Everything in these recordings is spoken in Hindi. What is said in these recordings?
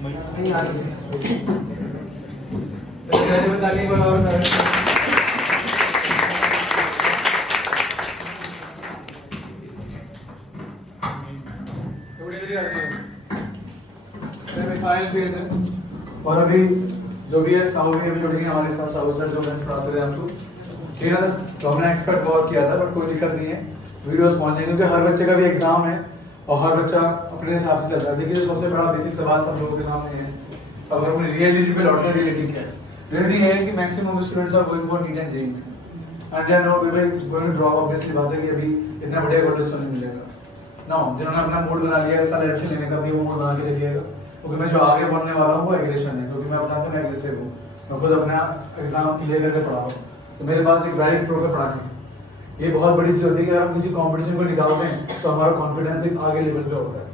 नहीं आ रही है। चलिए बताइए एक बार और फाइनल फेज है और अभी जो भी है साहू भी अभी जुड़ेंगे हमारे साथ। साहू सर जो मैंने कराते रहे आपको, ठीक है ना। तो हमने एक्सपेक्ट बहुत किया था बट कोई दिक्कत नहीं है, वीडियोस पहुंच जाएंगे क्योंकि हर बच्चे का भी एग्जाम है और हर बच्चा अपने हिसाब से चलता है। देखिए जो सबसे बड़ा बेसिक सवाल सब लोगों के सामने है, अगर अपनी रियलिटी पे लौटते हैं, रियलिटी क्या है? रियलिटी है कि maximum students are going for NEET and JEE and they are not going to drop. Obviously बात है कि अभी इतना बढ़िया कॉलेज तो नहीं मिलेगा ना। जिन्होंने अपना मूड बना लिया साल एडमिशन लेने का भी वो मूड बना के रखिएगा, क्योंकि मैं जो आगे बढ़ने वाला हूँ वो एग्रेशन है, क्योंकि मैं बताता हूँ मैं एग्रेसिव हूँ। मैं खुद अपना एग्जाम क्लियर करके पढ़ा हूँ, तो मेरे पास एक वैलिड प्रूफ है पढ़ाने। ये बहुत बड़ी चीज़ होती है कि अगर हम किसी कंपटीशन को निकालते हैं तो हमारा कॉन्फिडेंस एक आगे लेवल पे होता है।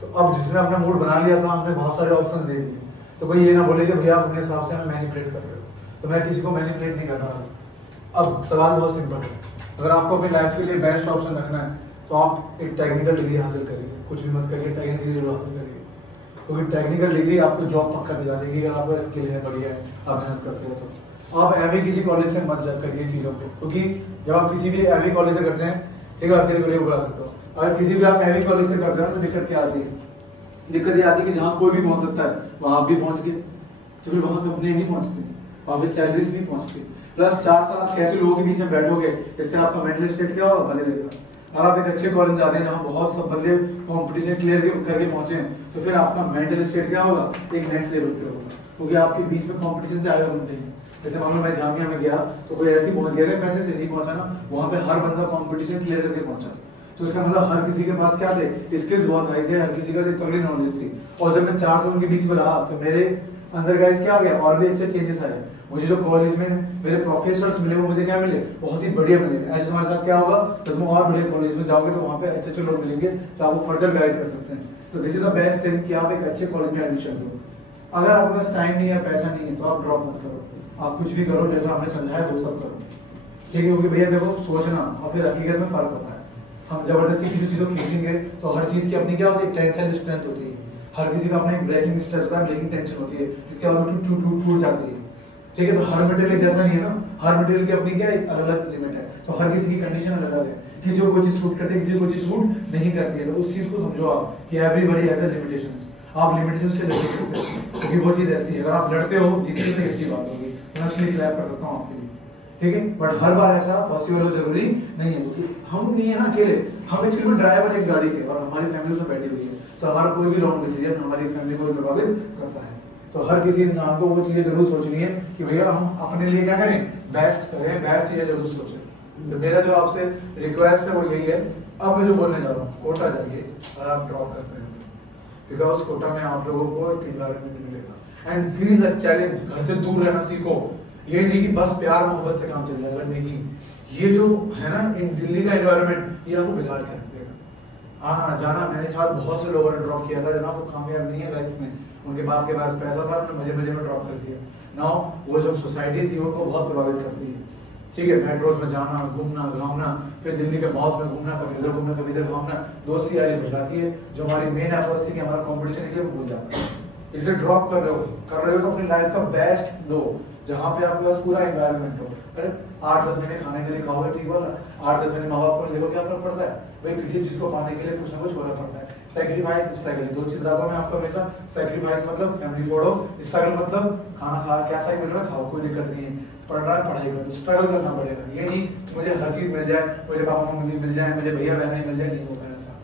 तो अब जिसने अपना मूड बना लिया था, हमने बहुत सारे ऑप्शन दे दिए, तो कोई ये ना बोले कि भैया आप अपने हिसाब से हमें मैनिपुलेट कर रहे हो। तो मैं किसी को मैनिपुलेट नहीं कर रहा। अब सवाल बहुत सिंपल है, अगर आपको अपनी लाइफ के लिए बेस्ट ऑप्शन रखना है तो आप एक टेक्निकल डिग्री हासिल करिए, कुछ भी मत करिए, टेक्निकल डिग्री हासिल करिए, क्योंकि टेक्निकल डिग्री आपको जॉब पक्का दिला देगी अगर आपका स्किल है, बढ़िया है, आप मेहनत करते हो तो। आप एमए किसी कॉलेज से मत जज करिए चीज़ों को, क्योंकि जब आप किसी भी एमए कॉलेज से करते हैं, एक बात तेरे को लिए बुला सकता हूँ, अगर किसी भी आप एमए कॉलेज से करते हैं तो दिक्कत क्या आती है? दिक्कत ये आती है कि जहाँ कोई भी पहुँच सकता है वहाँ आप भी पहुँच गए, तो फिर वहाँ कंपनी नहीं पहुँचती, वहाँ पे सैलरीज नहीं पहुँचती। प्लस 4 साल आप कैसे लोगों के बीच में बैठोगे, इससे आपका मेंटल स्टेट क्या होगा, बदलेगा। अगर आप एक अच्छे कॉलेज जाते हैं जहाँ बहुत सब बंदे कंपटीशन क्लियर करके पहुंचे हैं, तो फिर आपका मेंटल स्टेट क्या होगा, एक नेक्स्ट लेवल पे होगा, क्योंकि आपके बीच में कंपटीशन से आगे बनते हैं। जैसे मान लो मैं जामिया में गया तो कोई ऐसी पहुंच गया पैसे से नहीं पहुंचा ना, वहाँ पे हर बंदा कंपटीशन क्लियर करके पहुंचा, तो इसका मतलब हर किसी के पास क्या थे, स्किल्स बहुत हाई थे, हर किसी का तगड़ी नॉलेज थी। और जब मैं 4 साल उनके बीच में रहा तो मेरे अंदर गाइस क्या आ गया, और भी अच्छे चेंजेस आए। मुझे जो कॉलेज में मेरे प्रोफेसर्स मिले वो मुझे क्या मिले, बहुत ही बढ़िया मिले। ऐसे तुम्हारे साथ क्या होगा, तो तुम और बड़े कॉलेज में जाओगे तो वहाँ पे अच्छे अच्छे लोग मिलेंगे तो आपको फर्दर गाइड कर सकते हैं। तो this is the best thing कि आप एक अच्छे कॉलेज में एडमिशन लो। अगर आपके पास टाइम नहीं है, पैसा नहीं है, तो आप ड्रॉप मत करो, आप कुछ भी करो जैसा हमने समझाया वो सब करो, ठीक है। क्योंकि भैया देखो सोचना और फिर हकीकत में फर्क होता है। हम जबरदस्ती किसी चीज को खींचेंगे तो हर चीज की अपनी क्या होती है, टेंशन स्ट्रेंथ होती है। हर किसी का अपना एक ब्रेकिंग स्ट्रेस होता है, ब्रेकिंग टेंशन होती है, जिसके बाद टूट जाती है, ठीक है। तो हर मटेरियल जैसा नहीं है ना, हर मटेरियल की अपनी क्या एक अलग अलग लिमिट है, तो हर किसी की कंडीशन अलग अलग है। किसी को कोई चीज सूट करती है, किसी को कोई चीज सूट नहीं करती है, तो उस चीज को समझो आप कि एवरीबॉडी हैज अ लिमिटेशंस। आप लिमिटेशन से लड़ सकते हैं, क्योंकि वो चीज ऐसी है, अगर आप लड़ते हो जीतने तो इसकी बात होगी, मैं उसके लिए क्लैप कर सकता हूँ आपके लिए, ठीक है। बट हर बार ऐसा पॉसिबल हो जरूरी नहीं है, क्योंकि हम नहीं है ना अकेले, हम एक्चुअली ड्राइवर एक गाड़ी के और हमारी फैमिली उसमें बैठी हुई है, तो हमारा कोई भी रॉन्ग डिसीजन हमारी फैमिली को प्रभावित करता है। तो हर किसी इंसान को वो चीजें जरूर सोचनी है कि भैया हम अपने लिए क्या करें, बेस्ट करें, बेस्ट चीजें जरूर सोचें। तो मेरा जो आपसे रिक्वेस्ट है वो यही है। अब मैं जो बोलने जा रहा हूँ, कोटा जाइए और आप ड्रॉप करते हैं, बिकॉज कोटा में आप लोगों को एक एनवायरनमेंट मिलेगा एंड फील द चैलेंज। घर से दूर रहना सीखो, ये नहीं कि बस प्यार मोहब्बत से काम चल जाएगा, नहीं। ये जो है ना इन दिल्ली का एनवायरनमेंट, ये आपको बिगाड़ के रख देगा। आना जाना, मेरे साथ बहुत से लोगों ने ड्रॉप किया था जनाब, वो कामयाब नहीं है लाइफ में। उनके बाप के पास पैसा था, उन्होंने मजे मजे में ड्रॉप कर दिया। नाउ वो जो सोसाइटी थी उनको बहुत प्रभावित करती है, ठीक है। मेट्रोज में जाना, घूमना घामना, फिर दिल्ली के मॉल्स में घूमना, कभी इधर घूमना कभी इधर घूमना, दोस्ती यारी बढ़ाती है। जो हमारी मेन एफर्ट्स थी कि हमारा कंपटीशन है वो भूल जाता है। इसलिए ड्रॉप कर रहे हो तो अपनी लाइफ का बेस्ट दो, जहाँ पे आपके पास पूरा एनवायरनमेंट हो। अरे 8-10 महीने खाने के लिए खाओगे ठीक वाला, 8-10 महीने माँ बाप को देखो क्या फर्क पड़ता है भाई। किसी चीज को पाने के लिए कुछ ना कुछ होना पड़ता है। सैक्रिफाइस, स्ट्रगल, दो चीज बताता हूं मैं आपको हमेशा। सैक्रिफाइस मतलब फैमिली छोड़ो, स्ट्रगल मतलब खाना खा कैसा ही मिल रहा खाओ, कोई दिक्कत नहीं है। पढ़ रहा है पढ़ाई करो, स्ट्रगल करना पड़ेगा। ये नहीं मुझे हर चीज मिल जाए, मुझे पापा मम्मी मिल जाए, मुझे भैया बहनें मिल जाए, नहीं होता है ऐसा।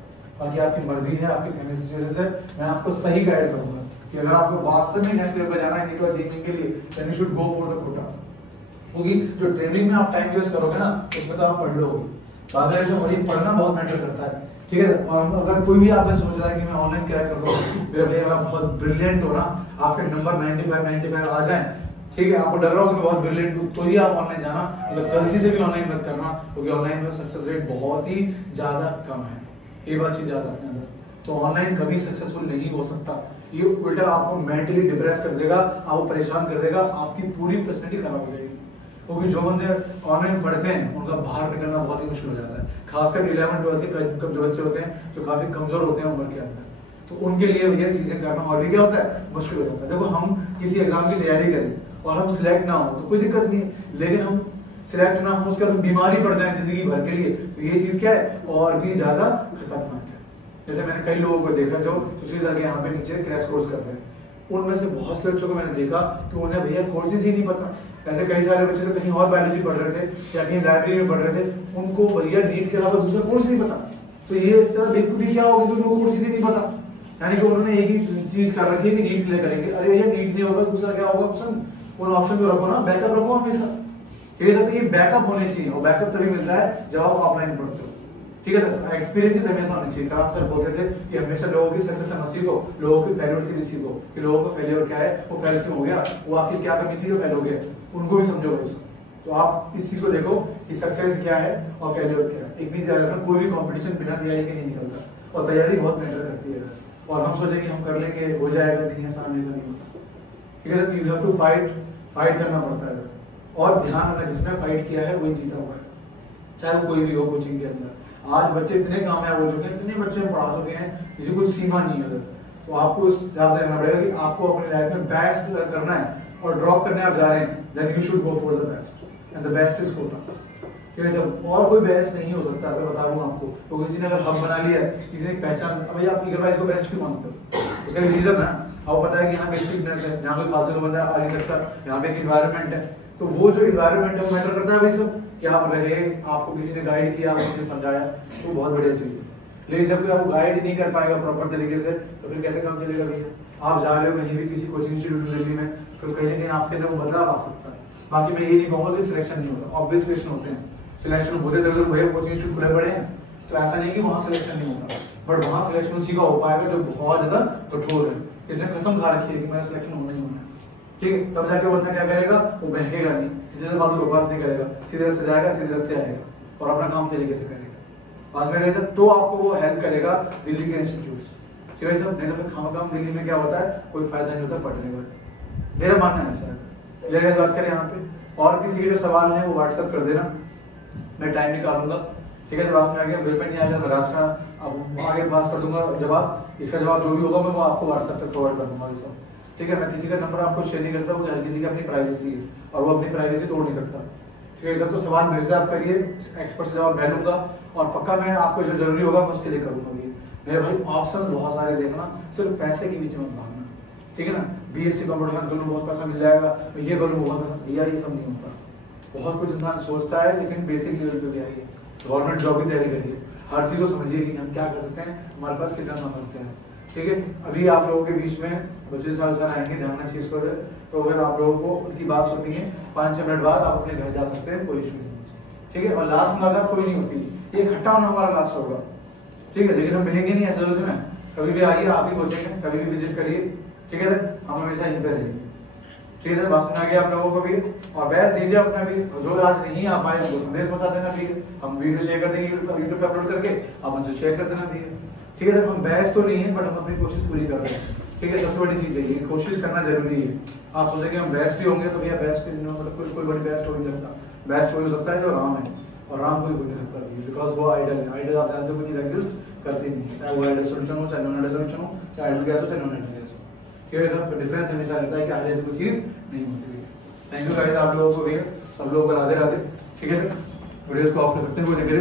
बाकी आपकी मर्जी है, आपकी फैमिली सिचुएशन है, मैं आपको सही गाइड करूंगा कि अगर आपको वास्तव में नेक्स्ट लेवल पे जाना है, नीट और जेईई के लिए, then you should go for the Kota. क्योंकि जो ट्रेनिंग में आप टाइम वेस्ट करोगे ना, उसमें तो आप पढ़ लोगे। बाद में जो पढ़ना बहुत मैटर करता है, ठीक है। और अगर कोई भी आपसे सोच रहा है कि मैं ऑनलाइन क्रैक कर दूं, मेरे भैया आप बहुत ब्रिलियंट हो ना, आपके नंबर 95 आ जाए, ठीक है, आपको डर रहा हो कि मैं बहुत ब्रिलियंट हूं, तो ही आप ऑनलाइन जाना, मतलब गलती से भी ऑनलाइन मत करना, क्योंकि ऑनलाइन में सक्सेस रेट बहुत ही ज्यादा कम है। ये बात चीज याद रखना है। तो ऑनलाइन कभी सक्सेसफुल नहीं हो सकता, ये उल्टा आपको मेंटली डिप्रेस कर देगा, आपको परेशान कर देगा, आपकी पूरी पर्सनैलिटी खराब हो जाएगी। क्योंकि जो बंदे ऑनलाइन पढ़ते हैं उनका बाहर निकलना बहुत ही मुश्किल हो जाता है, खासकर 11-12 के जो बच्चे होते हैं जो काफी कमजोर होते हैं उम्र के अंदर। तो उनके लिए भैया चीजें करना और भी क्या होता है, मुश्किल हो जाता है। देखो हम किसी एग्जाम की तैयारी करें और हम सिलेक्ट ना हो तो कोई दिक्कत नहीं है, लेकिन हम सिलेक्ट ना हो उसके बाद बीमारी पड़ जाए जिंदगी भर के लिए, तो ये चीज क्या है, और भी ज्यादा खतरनाक है। जैसे मैंने कई लोगों को देखा जो सुशील के यहाँ पे नीचे क्रैश कोर्स कर रहे हैं, उनमें से बहुत से बच्चों को मैंने देखा कि उन्हें भैया कोर्सेज ही नहीं पता। ऐसे कई सारे बच्चे तो कहीं और बायोलॉजी पढ़ रहे थे या कहीं लाइब्रेरी में पढ़ रहे थे, उनको भैया नीट के अलावा दूसरा कोर्स नहीं पता। तो ये इस तरह बेवकूफी क्या होगी, तो उनको कोर्सेज ही नहीं पता, यानी कि उन्होंने एक ही चीज कर रखी है कि नीट ले करेंगे। अरे भैया नीट नहीं होगा, दूसरा क्या होगा ऑप्शन, उन ऑप्शन को रखो ना, बैकअप रखो हमेशा। ये सब ये बैकअप होने चाहिए, और बैकअप तभी मिलता है जब आप ऑफलाइन पढ़ते हो, ठीक है। तो एक्सपीरियंस हमेशा होनी चाहिए। काम सर बोलते थे कि हमेशा लोगों की सक्सेस समझ सीखो, लोगों की फेलियर से भी सीखो कि लोगों का फेलियर क्या है, वो फेल क्यों हो गया, वो आखिर क्या कमी थी जो फेल हो गया, उनको भी समझो वैसे। तो आप इस चीज को देखो कि सक्सेस क्या है और फेलियर क्या है। एक भी जगह में कोई भी कंपटीशन बिना तैयारी के नहीं निकलता, और तैयारी बहुत मैटर करती है। और हम सोचे कि हम कर लेंगे हो जाएगा, नहीं है, सामने से नहीं होता, ठीक है। यू हैव टू फाइट करना पड़ता है। और ध्यान रखना, जिसने फाइट किया है वही जीता हुआ है, चाहे वो कोई भी हो कोचिंग के अंदर। आज बच्चे इतने कामयाब हो चुके हैं, इतने बच्चे पढ़ा चुके हैं, किसी कोई सीमा नहीं है। तो आपको उस हिसाब से रहना पड़ेगा कि आपको अपनी लाइफ में बेस्ट करना है और ड्रॉप करने आप जा रहे हैं, then you should go for the best, and the best is Kota. ठीक है, और कोई बेस्ट नहीं हो सकता। मैं बता दूं आपको, तो किसी ने अगर हब बना लिया है, किसी ने पहचान, भैया आप इधर को बेस्ट क्यों मानते हो, उसका रीजन है, आपको पता है कि यहाँ पे स्ट्रिक्टनेस है, यहाँ कोई फालतू का बंदा आ नहीं सकता, यहाँ पे एक इन्वायरमेंट है। तो वो जो इन्वायरमेंट है वो मैटर करता है भाई सब, कि आप रहे, आपको किसी ने गाइड किया, आपको समझाया, तो बहुत बढ़िया चीज है। लेकिन जब कोई आपको गाइड नहीं कर पाएगा प्रॉपर तरीके से, तो फिर कैसे काम चलेगा भैया। आप जा रहे हो कहीं भी किसी कोचिंग इंस्टीट्यूट दिल्ली में, तो कहीं ना कहीं आपके अंदर वो बदलाव आ सकता है। बाकी मैं ये नहीं कहूँगा कि सिलेक्शन नहीं होता, ऑब्वियस सिलेक्शन होते हैं, सिलेक्शन होते थे, भैया कोचिंग इंस्टीट्यूट खुले पड़े हैं, तो ऐसा नहीं कि वहाँ सिलेक्शन नहीं होता, बट वहाँ सिलेक्शन उसी का हो पाएगा जो बहुत ज्यादा कठोर है, इसने कसम खा रखी है कि मेरा सिलेक्शन होना ही होना है, ठीक है। तब जाके बंदा क्या करेगा, वो बहकेगा नहीं, जैसे बात बकवास नहीं करेगा, सीधे रास्ते जाएगा, सीधे रास्ते आएगा और अपना काम तरीके से करेगा। पास में रहे तो आपको वो हेल्प करेगा दिल्ली के इंस्टीट्यूट, ठीक है सब। नहीं तो फिर खामखाम दिल्ली में क्या होता है, कोई फायदा नहीं होता पढ़ने का, मेरा मानना है ऐसा है। लेकिन बात करें यहाँ पे, और किसी के जो सवाल है वो व्हाट्सएप कर देना, मैं टाइम निकालूंगा, ठीक है। जब में आगे पेमेंट नहीं आएगा, राज का अब आगे पास कर दूंगा जवाब, इसका जवाब जो भी होगा मैं वो आपको व्हाट्सएप पे फॉरवर्ड कर दूंगा सब, ठीक है। मैं किसी का नंबर आपको शेयर नहीं करता हूँ, हर किसी की अपनी प्राइवेसी है और वो अपनी प्राइवेसी तोड़ नहीं सकता, ठीक है। सब तो सवाल मेरे से आप करिए, एक्सपर्ट से जवाब मैं लूंगा, और पक्का मैं आपको जो जरूरी होगा मैं उसके लिए करूंगा। मेरे भाई ऑप्शंस बहुत सारे देखना, सिर्फ पैसे के बीच में भागना, ठीक है ना। बीएससी कंप्यूटर कर लूँ बहुत पैसा मिल जाएगा, ये कर लूँ बहुत पैसा, भैया ये सब नहीं होता। बहुत कुछ इंसान सोचता है, लेकिन बेसिक लेवल पे भी आइए, गवर्नमेंट जॉब की तैयारी करिए, हर चीज को समझिए कि हम क्या कर सकते हैं, हमारे पास कितना काम करते हैं, ठीक है। अभी आप लोगों के बीच में बच्चे साल आएंगे, ध्यान रखना चीज को, तो अगर आप लोगों को उनकी बात सुननी है 5-6 मिनट बाद आप अपने घर जा सकते हैं, कोई इशू नहीं, ठीक है। और लास्ट मुलाकात कोई नहीं होती, ये इकट्ठा होना हमारा लास्ट होगा, ठीक है। लेकिन हम मिलेंगे नहीं ऐसे रोज में, कभी भी आइए, आप ही पहुंचेंगे, कभी भी विजिट करिए, ठीक है। हम हमेशा यहीं पे रहेंगे, ठीक है। बात सुना गया आप लोगों को भी, और बहस दीजिए अपना भी, जो आज नहीं आ पाए उनको संदेश पहुंचा देना भी, हम वीडियो शेयर कर देंगे यूट्यूब पे अपलोड करके, आप उनसे शेयर कर देना भी, ठीक है। हम बहस तो नहीं है, बट हम अपनी कोशिश पूरी कर रहे हैं, ठीक है। सबसे बड़ी चीज है ये, कोशिश करना जरूरी है। आप सोचेंगे हम बेस्ट भी होंगे, तो भैया बेस्ट के मतलब कोई बड़ी बेस्ट हो नहीं सकता। बेस्ट हो सकता है जो राम है, और राम कोई हो नहीं सकता, बिकॉज वो आइडल है। आइडल आप जानते हो कि एग्जिस्ट करती नहीं, चाहे वो आइडल सोल्यूशन हो, चाहे नॉन आइडल सोल्यूशन हो, चाहे आइडल गैस हो, चाहे नॉन आइडल गैस हो, ठीक है। सब डिफरेंस हमेशा रहता है कि आइडल ऐसी कोई चीज नहीं होती है। थैंक यू गाइस, आप लोगों को भी, सब लोगों को राधे राधे, ठीक है। वीडियोस को आप कर सकते हैं, कोई दिक्कत